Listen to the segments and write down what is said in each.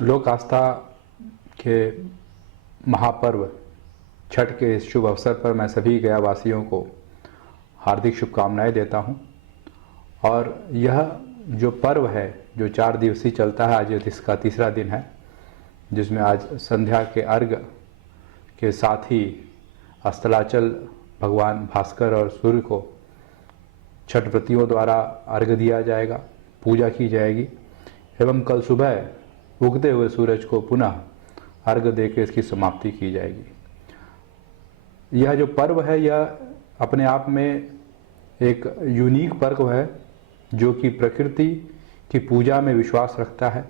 लोक आस्था के महापर्व छठ के इस शुभ अवसर पर मैं सभी गया वासियों को हार्दिक शुभकामनाएं देता हूं। और यह जो पर्व है जो 4 दिवसीय चलता है, आज इसका तीसरा दिन है, जिसमें आज संध्या के अर्घ के साथ ही अस्ताचल भगवान भास्कर और सूर्य को छठ व्रतियों द्वारा अर्घ दिया जाएगा, पूजा की जाएगी एवं कल सुबह उगते हुए सूरज को पुनः अर्घ देकर इसकी समाप्ति की जाएगी। यह जो पर्व है यह अपने आप में एक यूनिक पर्व है जो कि प्रकृति की पूजा में विश्वास रखता है।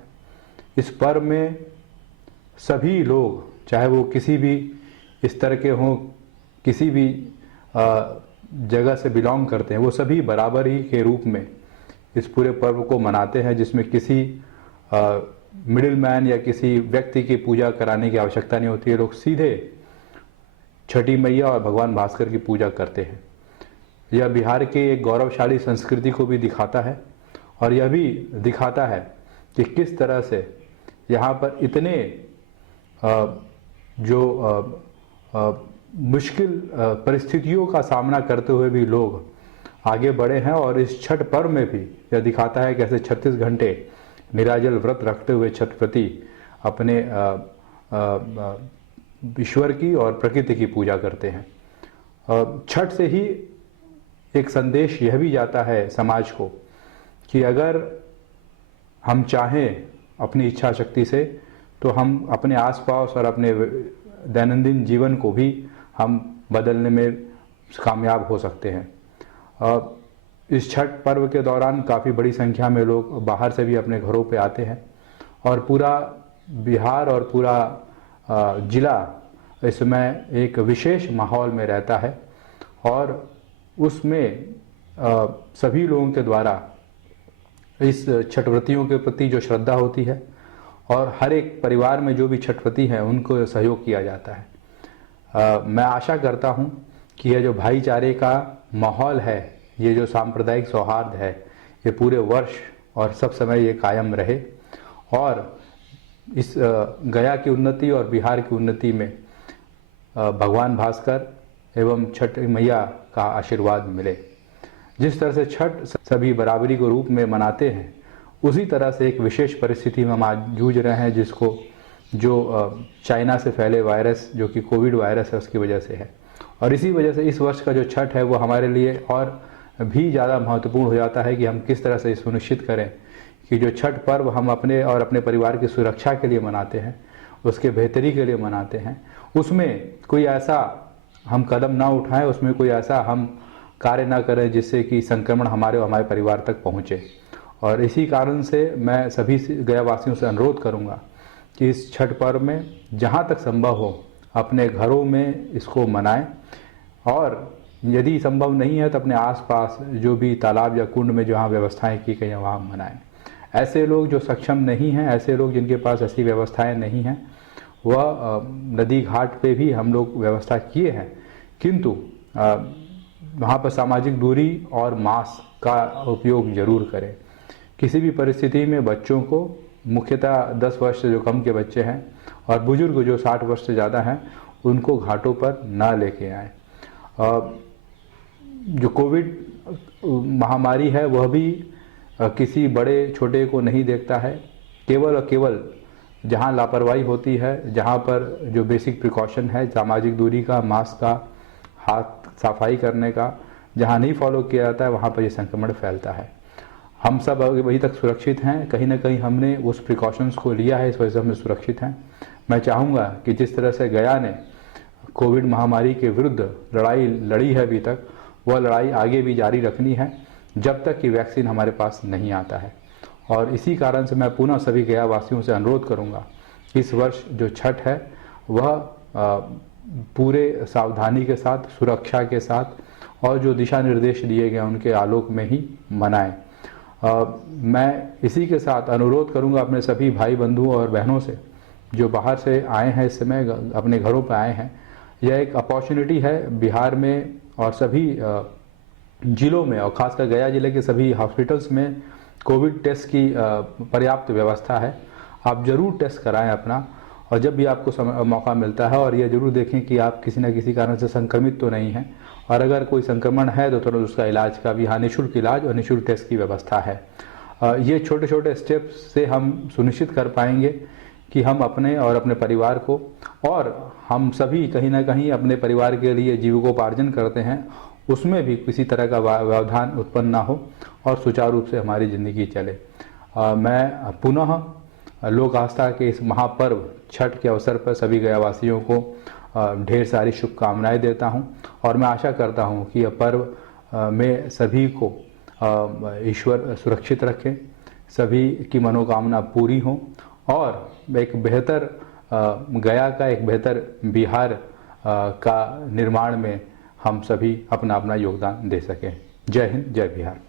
इस पर्व में सभी लोग, चाहे वो किसी भी स्तर के हों, किसी भी जगह से बिलोंग करते हैं, वो सभी बराबर ही के रूप में इस पूरे पर्व को मनाते हैं, जिसमें किसी मिडिल मैन या किसी व्यक्ति की पूजा कराने की आवश्यकता नहीं होती है। लोग सीधे छठी मैया और भगवान भास्कर की पूजा करते हैं। यह बिहार के एक गौरवशाली संस्कृति को भी दिखाता है और यह भी दिखाता है कि किस तरह से यहाँ पर इतने मुश्किल परिस्थितियों का सामना करते हुए भी लोग आगे बढ़े हैं। और इस छठ पर्व में भी यह दिखाता है कैसे 36 घंटे निराजल व्रत रखते हुए छठ व्रती अपने ईश्वर की और प्रकृति की पूजा करते हैं। छठ से ही एक संदेश यह भी जाता है समाज को कि अगर हम चाहें अपनी इच्छा शक्ति से तो हम अपने आसपास और अपने दैनंदिन जीवन को भी हम बदलने में कामयाब हो सकते हैं। इस छठ पर्व के दौरान काफ़ी बड़ी संख्या में लोग बाहर से भी अपने घरों पे आते हैं और पूरा बिहार और पूरा जिला इसमें एक विशेष माहौल में रहता है। और उसमें सभी लोगों के द्वारा इस छठ व्रतियों के प्रति जो श्रद्धा होती है और हर एक परिवार में जो भी छठ व्रती हैं उनको सहयोग किया जाता है। मैं आशा करता हूं कि यह जो भाईचारे का माहौल है, ये जो सांप्रदायिक सौहार्द है, ये पूरे वर्ष और सब समय ये कायम रहे और इस गया की उन्नति और बिहार की उन्नति में भगवान भास्कर एवं छठ मैया का आशीर्वाद मिले। जिस तरह से छठ सभी बराबरी को रूप में मनाते हैं, उसी तरह से एक विशेष परिस्थिति में हम आज जूझ रहे हैं, जिसको जो चाइना से फैले वायरस जो कि कोविड वायरस है उसकी वजह से है। और इसी वजह से इस वर्ष का जो छठ है वो हमारे लिए और भी ज़्यादा महत्वपूर्ण हो जाता है कि हम किस तरह से सुनिश्चित करें कि जो छठ पर्व हम अपने और अपने परिवार की सुरक्षा के लिए मनाते हैं, उसके बेहतरी के लिए मनाते हैं, उसमें कोई ऐसा हम कदम ना उठाएं, उसमें कोई ऐसा हम कार्य ना करें जिससे कि संक्रमण हमारे और हमारे परिवार तक पहुंचे। और इसी कारण से मैं सभी गया वासियों से अनुरोध करूंगा कि इस छठ पर्व में जहां तक संभव हो अपने घरों में इसको मनाएं और यदि संभव नहीं है तो अपने आसपास जो भी तालाब या कुंड में जहाँ व्यवस्थाएं की गई हैं वहाँ मनाएं। ऐसे लोग जो सक्षम नहीं हैं, ऐसे लोग जिनके पास ऐसी व्यवस्थाएं नहीं हैं, वह नदी घाट पे भी हम लोग व्यवस्था किए हैं, किंतु वहाँ पर सामाजिक दूरी और मास्क का उपयोग जरूर करें। किसी भी परिस्थिति में बच्चों को, मुख्यतः 10 वर्ष से जो कम के बच्चे हैं और बुजुर्ग जो 60 वर्ष से ज़्यादा हैं, उनको घाटों पर ना लेके आएँ। जो कोविड महामारी है वह भी किसी बड़े छोटे को नहीं देखता है। केवल और केवल जहाँ लापरवाही होती है, जहाँ पर जो बेसिक प्रिकॉशन है सामाजिक दूरी का, मास्क का, हाथ सफाई करने का, जहाँ नहीं फॉलो किया जाता है वहाँ पर ये संक्रमण फैलता है। हम सब अभी तक सुरक्षित हैं, कहीं ना कहीं हमने उस प्रिकॉशंस को लिया है, इस वजह से हम सुरक्षित हैं। मैं चाहूँगा कि जिस तरह से गया ने कोविड महामारी के विरुद्ध लड़ाई लड़ी है अभी तक, वह लड़ाई आगे भी जारी रखनी है जब तक कि वैक्सीन हमारे पास नहीं आता है। और इसी कारण से मैं पुनः सभी गया वासियों से अनुरोध करूंगा कि इस वर्ष जो छठ है वह पूरे सावधानी के साथ, सुरक्षा के साथ और जो दिशा निर्देश दिए गए उनके आलोक में ही मनाएं। मैं इसी के साथ अनुरोध करूंगा अपने सभी भाई बंधुओं और बहनों से जो बाहर से आए हैं, इस समय अपने घरों पर आए हैं। यह एक अपॉर्चुनिटी है बिहार में और सभी जिलों में, और खासकर गया जिले के सभी हॉस्पिटल्स में कोविड टेस्ट की पर्याप्त व्यवस्था है। आप ज़रूर टेस्ट कराएं अपना, और जब भी आपको मौका मिलता है, और यह ज़रूर देखें कि आप किसी न किसी कारण से संक्रमित तो नहीं हैं, और अगर कोई संक्रमण है तो तुरंत उसका इलाज का भी निःशुल्क इलाज और निःशुल्क टेस्ट की व्यवस्था है। ये छोटे छोटे स्टेप्स से हम सुनिश्चित कर पाएंगे कि हम अपने और अपने परिवार को, और हम सभी कहीं ना कहीं अपने परिवार के लिए जीविकोपार्जन करते हैं, उसमें भी किसी तरह का व्यवधान उत्पन्न ना हो और सुचारू रूप से हमारी ज़िंदगी चले। मैं पुनः लोक आस्था के इस महापर्व छठ के अवसर पर सभी गयावासियों को ढेर सारी शुभकामनाएं देता हूं, और मैं आशा करता हूं कि यह पर्व में सभी को ईश्वर सुरक्षित रखें, सभी की मनोकामना पूरी हो, और एक बेहतर गया का, एक बेहतर बिहार का निर्माण में हम सभी अपना अपना योगदान दे सकें। जय हिंद, जय बिहार।